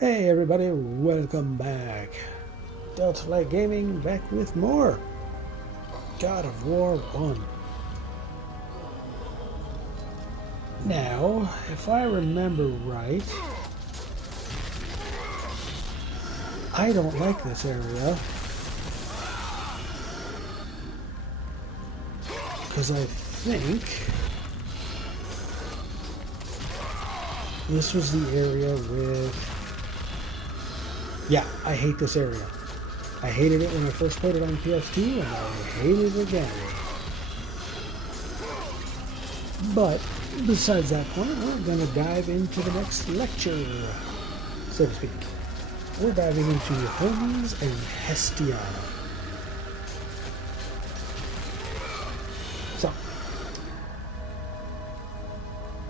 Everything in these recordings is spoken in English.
Hey everybody, welcome back. Delta Flight Gaming back with more God of War 1. Now, if I remember right, I don't like this area because I think this was the area with... Yeah, I hate this area. I hated it when I first played it on PS2, and I hate it again. But besides that point, we're going to dive into the next lecture, so to speak. We're diving into Hermes and Hestia. So,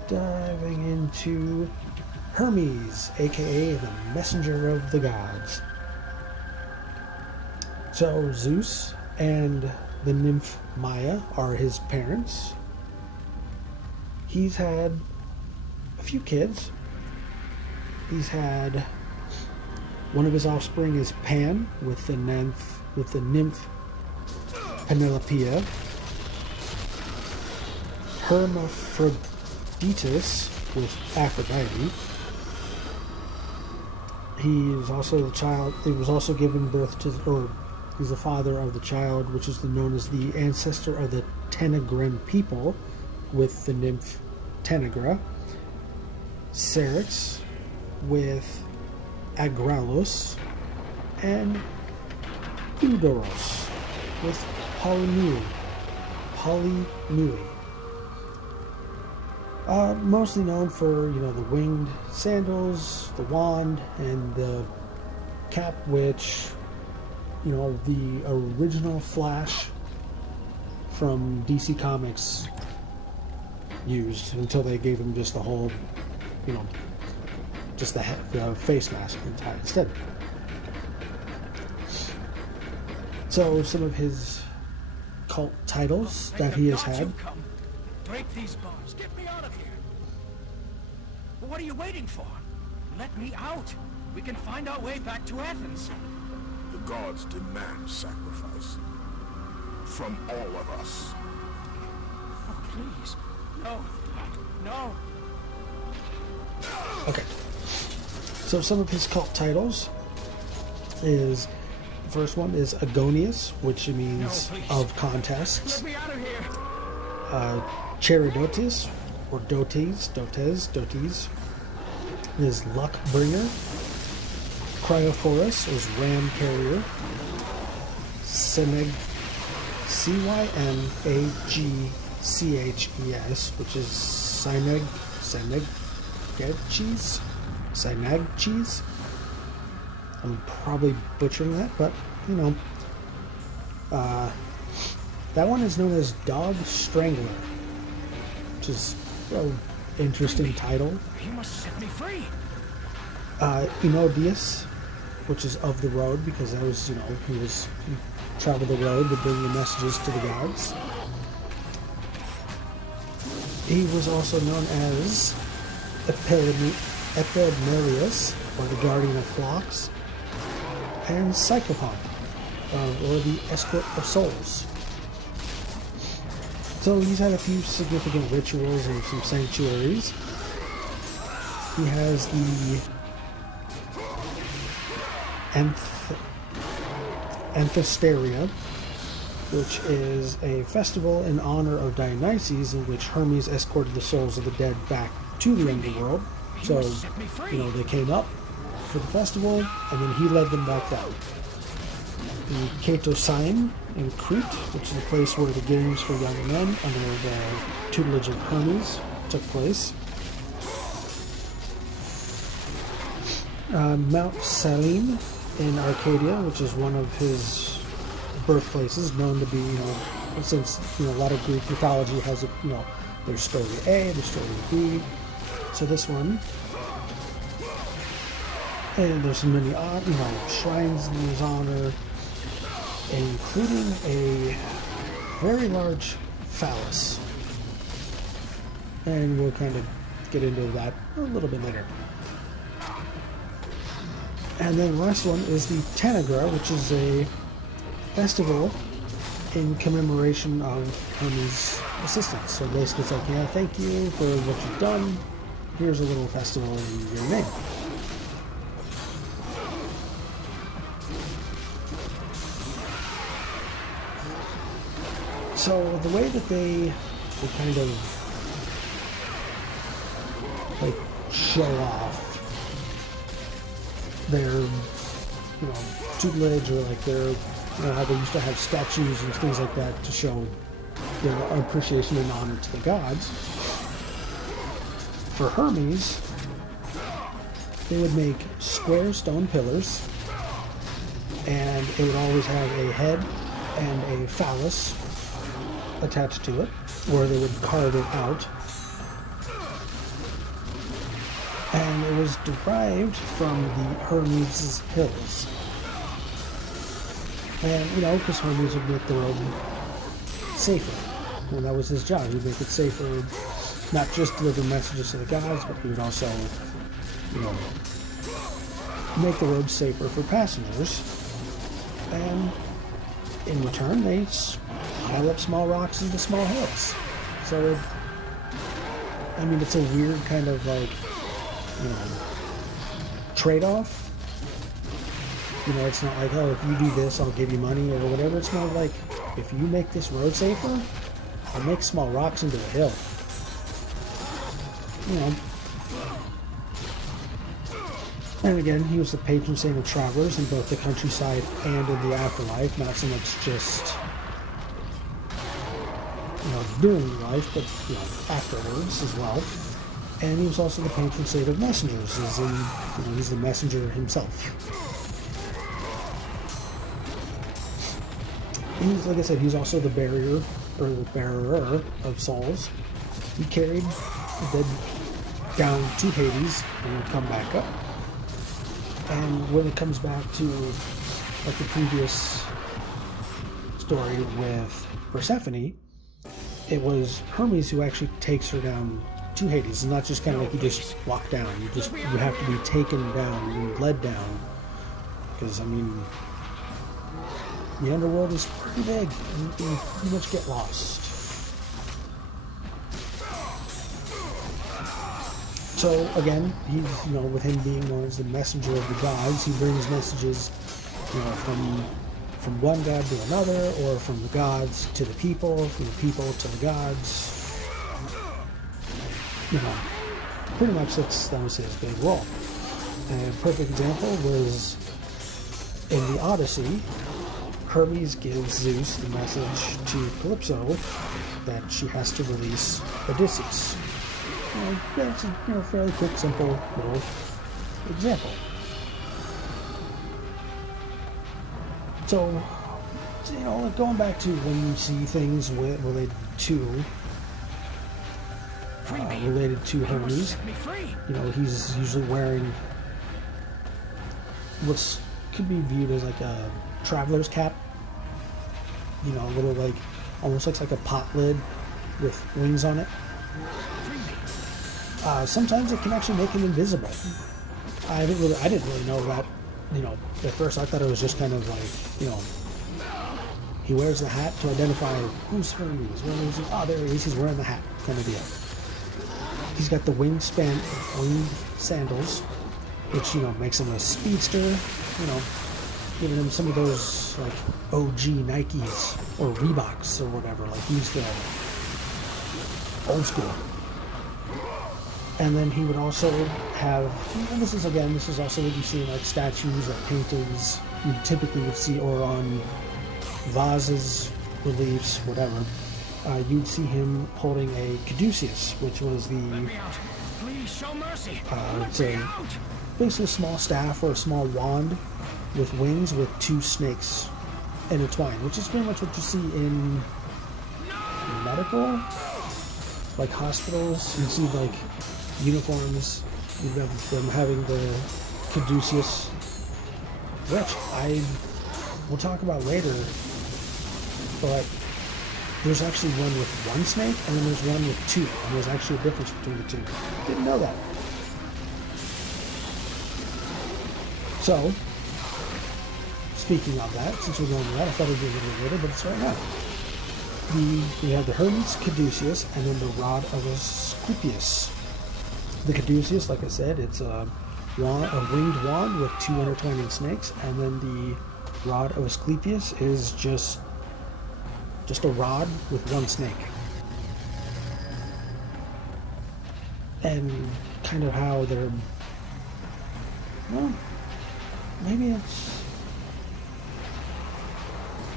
diving into Hermes, aka the Messenger of the Gods. So Zeus and the nymph Maya are his parents. He's had a few kids. He's had one of his offspring is Pan with the nymph Penelopea. Hermaphroditus with Aphrodite. He was also given birth to, or he's the father of the child, which is known as the ancestor of the Tenegran people, with the nymph Tenegra. Syrinx with Agralus, and Eudoros with Polymele. Mostly known for, the winged sandals, the wand, and the cap, which, the original Flash from DC Comics used until they gave him just the whole, just the face mask instead. So some of his cult titles that he has had. Break these bars. Get me out of here. But what are you waiting for? Let me out. We can find our way back to Athens. The gods demand sacrifice. From all of us. Oh, please. No. No. Okay. So some of his cult titles is... The first one is Agonius, which means of contests. Let me out of here. Charidotes, or Dotes, is Luck Bringer. Cryophorus is Ram Carrier. Cymagchches, which is Synagches. I'm probably butchering that, but, that one is known as Dog Strangler, which is an interesting title. You must set me free. Enodius, which is of the road, because that was, he traveled the road to bring the messages to the gods. He was also known as Epimerius, or the Guardian of Flocks, and Psychopomp, or the Escort of Souls. So he's had a few significant rituals and some sanctuaries. He has the Amphisteria, which is a festival in honor of Dionysus, in which Hermes escorted the souls of the dead back to the underworld. So, they came up for the festival, and then he led them back down. The Katosine in Crete, which is a place where the games for young men under the tutelage of Hermes took place. Mount Saline in Arcadia, which is one of his birthplaces, known to be, since a lot of Greek mythology has, there's story A, there's story B. So this one, and there's many, shrines in his honor, including a very large phallus. And we'll kind of get into that a little bit later. And then the last one is the Tanagra, which is a festival in commemoration of Hermes' assistance. So basically it's like, yeah, thank you for what you've done. Here's a little festival in your name. So the way that they kind of like show off their tutelage, or like their how they used to have statues and things like that to show their appreciation and honor to the gods. For Hermes, they would make square stone pillars, and it would always have a head and a phallus attached to it, or they would carve it out. And it was derived from the Hermes Hills. And, because Hermes would make the road safer. And that was his job. He'd make it safer, not just deliver messages to the gods, but he would also, make the road safer for passengers. And in return, they pile up small rocks into small hills. So, it's a weird kind of like, trade-off. It's not like, oh, if you do this, I'll give you money or whatever. It's more like, if you make this road safer, I'll make small rocks into a hill. And again, he was the patron saint of travelers in both the countryside and in the afterlife, not so much just, during life, but, afterwards as well. And he was also the patron saint of messengers, as in, he's the messenger himself. He's, like I said, he's also the bearer of souls. He carried the dead down to Hades and would come back up. And when it comes back to, like, the previous story with Persephone, it was Hermes who actually takes her down to Hades. It's not just kind of like you just walk down. You have to be taken down and led down. Because, the underworld is pretty big, and you can pretty much get lost. So again, he's, with him being known as the messenger of the gods, he brings messages, from one god to another, or from the gods to the people, from the people to the gods. Pretty much that was his big role. A perfect example was in the Odyssey. Hermes gives Zeus the message to Calypso that she has to release Odysseus. It's a fairly quick, simple little example. So, going back to when you see things related to Hermes, he's usually wearing what could be viewed as like a traveler's cap. A little like, almost looks like a pot lid with wings on it. Sometimes it can actually make him invisible. I didn't really know that. At first I thought it was just kind of like, he wears the hat to identify who's Hermes. There he is. He's wearing the hat, kind of deal. He's got the winged sandals, which makes him a speedster. Giving him some of those like OG Nikes or Reeboks or whatever. Like he's the old school. And then he would also have, and this is also what you see in like statues or paintings you typically would see, or on vases, reliefs, whatever. You'd see him holding a caduceus, which was basically a small staff or a small wand with wings with two snakes intertwined, which is pretty much what you see in medical, like hospitals. You see like uniforms, you have them having the caduceus, which we'll talk about later, but there's actually one with one snake and then there's one with two, and there's actually a difference between the two. Didn't know that. So, speaking of that, since we're going to that, I thought it'd be a little bit later, but it's right now. We have the Hermes Caduceus and then the Rod of Asclepius. The Caduceus, like I said, it's a winged wand with 2 intertwining snakes, and then the Rod of Asclepius is just a rod with 1 snake. And kind of how they're, well, maybe it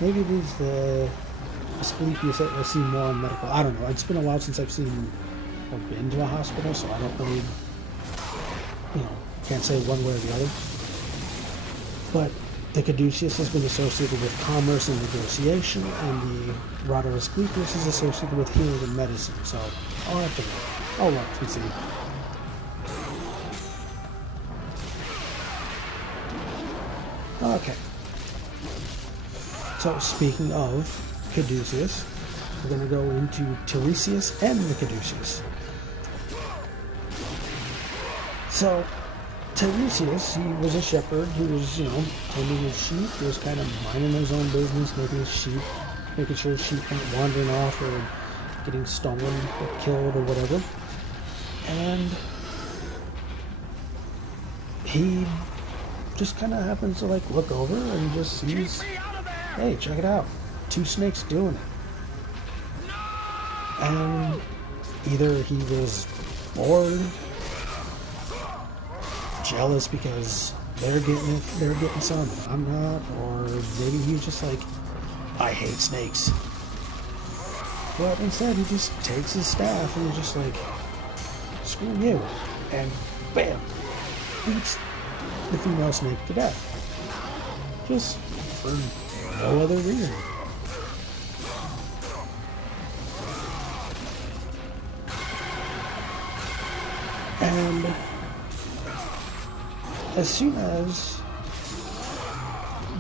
is the Asclepius that we'll see more in medical. I don't know. It's been a while since I've seen or been to a hospital, so I don't really, can't say one way or the other. But the Caduceus has been associated with commerce and negotiation, and the Rod of Asclepius is associated with healing and medicine. So I'll have to look. I'll look and see. Okay. So speaking of Caduceus, we're going to go into Tiresias and the Caduceus. So Tiresias, he was a shepherd who was, tending his sheep. He was kind of minding his own business, making sure his sheep weren't wandering off or getting stolen or killed or whatever. And he just kind of happens to look over and just sees, hey, check it out, 2 snakes doing it. And either he was bored, jealous because they're getting some and I'm not, or maybe he was just like, I hate snakes. But instead he just takes his staff and he's just like, screw you, and bam, beats the female snake to death. Just for no other reason. And as soon as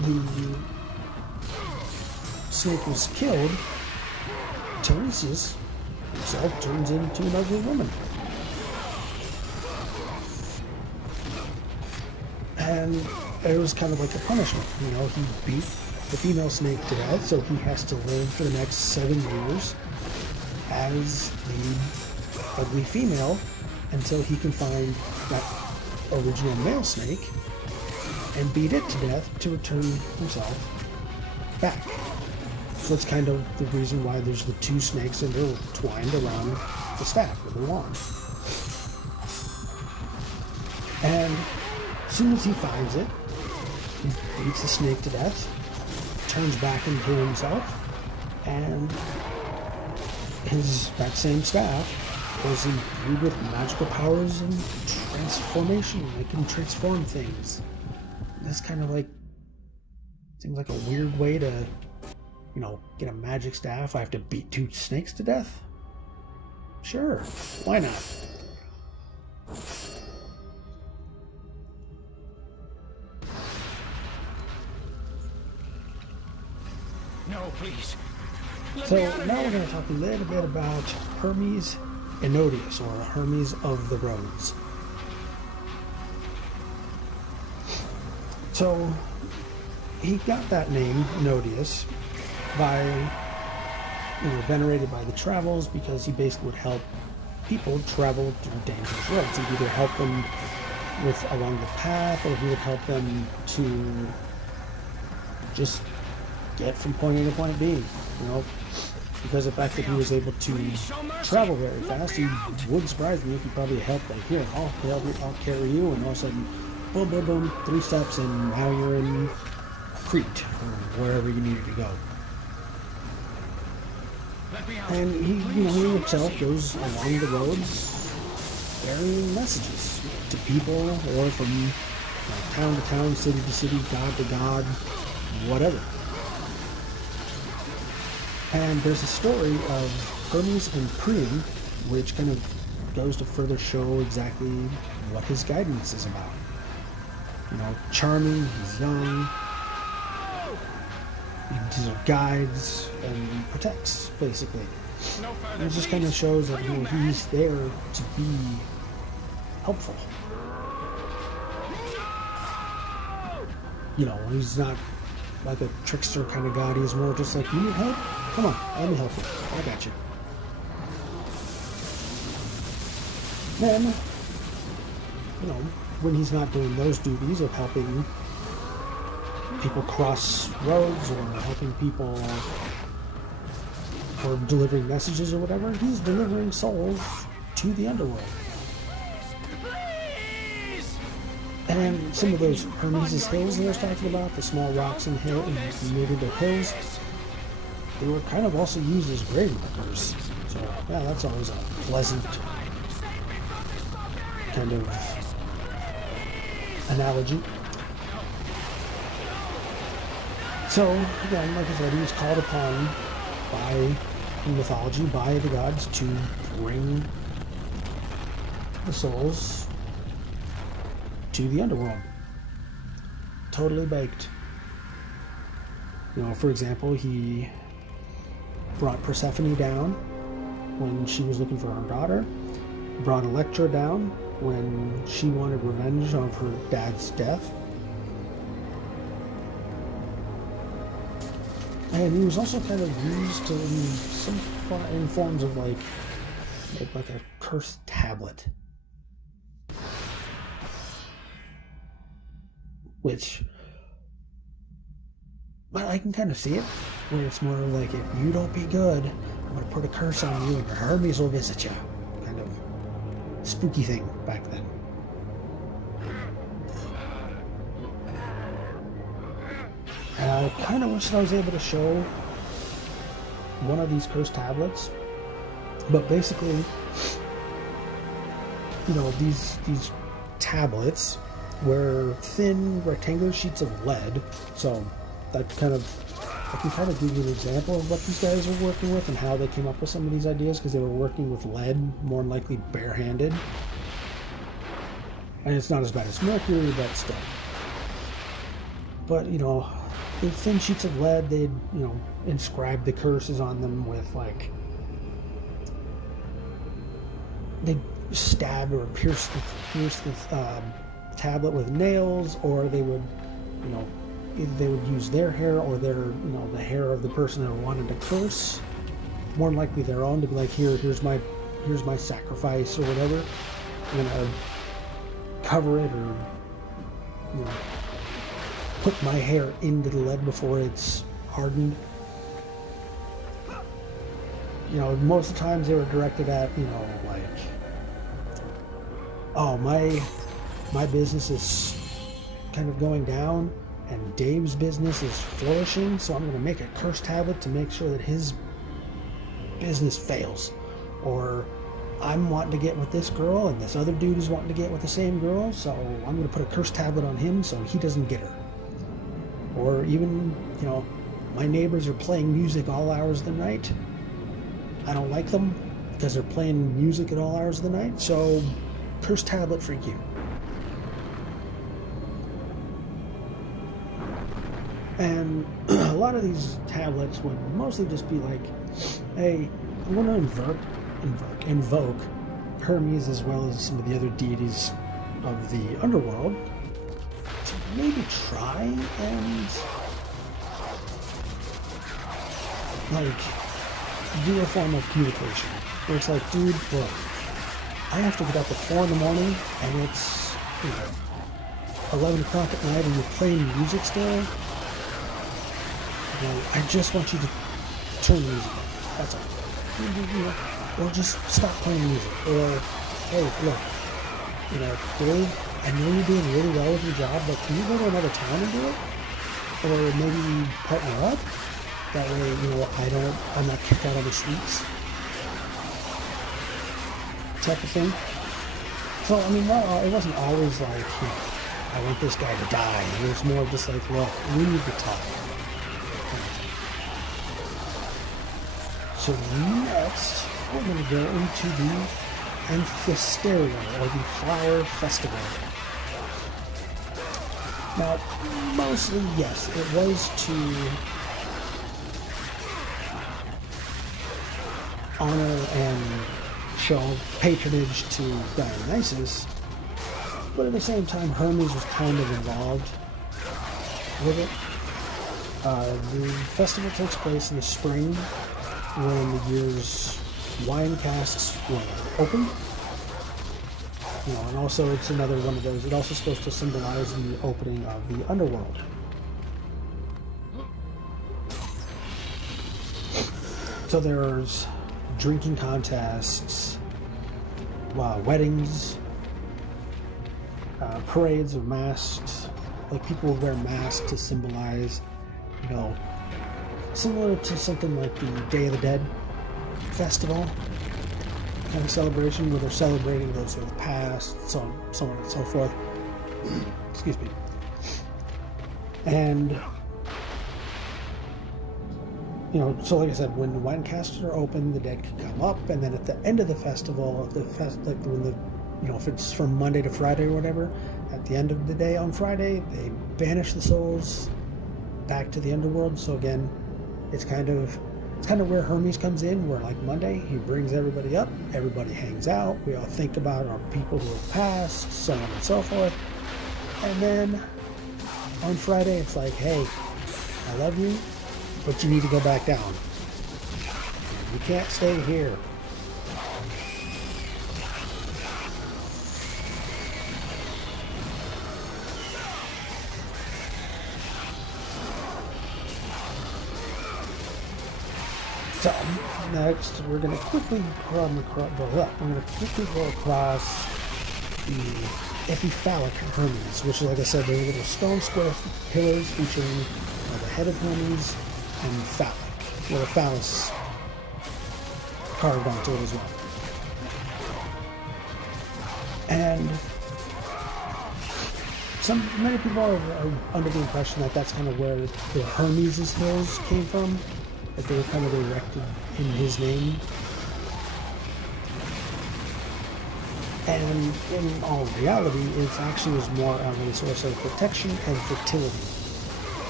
the snake was killed, Tiresias himself turns into an ugly woman. And it was kind of like a punishment. He beat the female snake to death, so he has to live for the next 7 years as the ugly female until he can find that original male snake and beat it to death to return himself back. So that's kind of the reason why there's the 2 snakes and they're twined around the staff or the wand. And as soon as he finds it, he beats the snake to death, turns back into himself, and that same staff was imbued with magical powers and transformation. It can transform things. That's kind of seems like a weird way to, get a magic staff. I have to beat 2 snakes to death? Sure, why not? No, please. So now we're going to talk a little bit about Hermes Enodius, or Hermes of the Roads. So he got that name, Enodius, by, venerated by the travels, because he basically would help people travel through dangerous roads. He'd either help them along the path, or he would help them to just get from point A to point B, because of the fact that he was able to travel very fast. He wouldn't surprise me if he probably helped, here, I'll carry you, and all of a sudden, boom, boom, boom, 3 steps, and now you're in Crete, or wherever you needed to go. And he himself goes along the roads carrying messages to people, or from town to town, city to city, god to god, whatever. And there's a story of Hermes and Priam, which kind of goes to further show exactly what his guidance is about. Charming, he's young, he guides and protects, basically. And it just kind of shows that he's there to be helpful. You know, he's not like a trickster kind of god. He's more just like, you need help? Come on, let me help you. I got you. Then, you know, when he's not doing those duties of helping people cross roads or helping people or delivering messages or whatever, he's delivering souls to the underworld. And some of those Hermes' hills that I was talking about, the small rocks and made into hills, they were kind of also used as grave markers. So yeah, that's always a pleasant kind of analogy. So again, like I said, he was called upon in mythology by the gods to bring the souls to the underworld. Totally baked. You know, for example, he brought Persephone down when she was looking for her daughter, brought Electra down when she wanted revenge of her dad's death. And he was also kind of used in forms of like a cursed tablet. Which, well, I can kind of see it, where it's more like, if you don't be good, I'm going to put a curse on you and Hermes will visit you. Kind of spooky thing back then. And I kind of wish that I was able to show one of these cursed tablets. But basically, you know, these tablets were thin rectangular sheets of lead. So I can kind of give you an example of what these guys were working with and how they came up with some of these ideas, because they were working with lead, more than likely barehanded. And it's not as bad as mercury, but still. But, you know, the thin sheets of lead, they'd, you know, inscribe the curses on them with, like, they'd stab or pierce the tablet with nails, or they would, you know, either they would use their hair or their, you know, the hair of the person that wanted to curse, more than likely their own, to be like, here's my sacrifice or whatever. I'm gonna cover it, or, you know, put my hair into the lead before it's hardened. You know, most of the times they were directed at, you know, like, oh, my business is kind of going down and Dave's business is flourishing, so I'm going to make a curse tablet to make sure that his business fails. Or I'm wanting to get with this girl and this other dude is wanting to get with the same girl, so I'm going to put a curse tablet on him so he doesn't get her. Or even, you know, my neighbors are playing music all hours of the night. I don't like them because they're playing music at all hours of the night, so curse tablet for you. And a lot of these tablets would mostly just be like, hey, I'm going to invoke Hermes as well as some of the other deities of the underworld to maybe try and, like, do a form of communication. Where it's like, dude, look, I have to get up at 4 in the morning and it's, you know, 11 o'clock at night and you're playing music still. You know, I just want you to turn the music on. That's all. You know, or just stop playing music. Or, hey, look, you know, Dave, I know you're doing really well with your job, but can you go to another town and do it? Or maybe partner up? That way, you know, I'm not kicked out on the streets. Type of thing. So, I mean, it wasn't always like, you know, I want this guy to die. It was more just like, look, we need to talk. So next, we're going to go into the Amphisteria, or the Flower Festival. Now, mostly, yes, it was to honor and show patronage to Dionysus, but at the same time, Hermes was kind of involved. with it. The festival takes place in the spring when the year's wine casks were opened. And also it's another one of those. It's also supposed to symbolize the opening of the underworld. So there's drinking contests, weddings, parades of masks. Like people wear masks to symbolize, similar to something like the Day of the Dead festival kind of celebration, where they're celebrating those who have passed, so on and so forth. Excuse me. And so like I said, when the wine casks are open, the dead can come up, and then at the end of the festival, like when if it's from Monday to Friday or whatever, at the end of the day on Friday, they banish the souls back to the underworld. So again, it's kind of where Hermes comes in, where like Monday, he brings everybody up, everybody hangs out, we all think about our people who have passed, so on and so forth. And then on Friday, it's like, hey, I love you, but you need to go back down. You can't stay here. So next, we're going to quickly go across the epiphalic Hermes, which, like I said, they're little stone square pillars featuring the head of Hermes and phallic, little phallus carved onto it as well. And many people are under the impression that that's kind of where the Hermes' hills came from, that they were kind of erected in his name. And in all reality, it actually was more of a source of protection and fertility.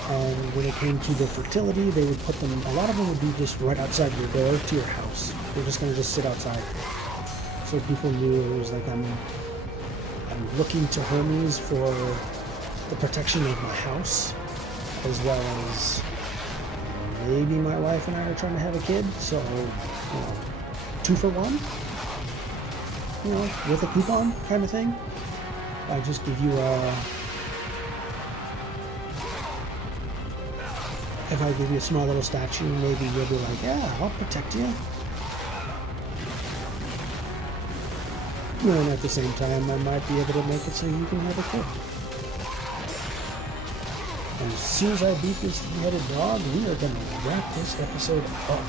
And when it came to the fertility, they would put them, a lot of them would be just right outside your door to your house. They're just going to just sit outside. So people knew it was like, I'm looking to Hermes for the protection of my house, as well as maybe my wife and I are trying to have a kid, so, 2 for 1, with a coupon kind of thing. I just give you if I give you a small little statue, maybe you'll be like, yeah, I'll protect you. And at the same time, I might be able to make it so you can have a kid. And as soon as I beat this three-headed dog, we are going to wrap this episode up.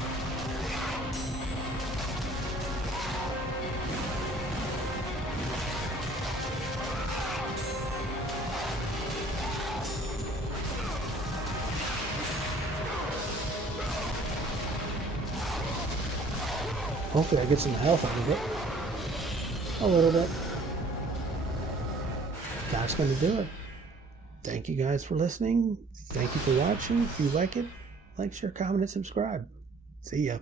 Hopefully I get some health out of it. A little bit. That's going to do it. Thank you guys for listening. Thank you for watching. If you like it, like, share, comment, and subscribe. See ya.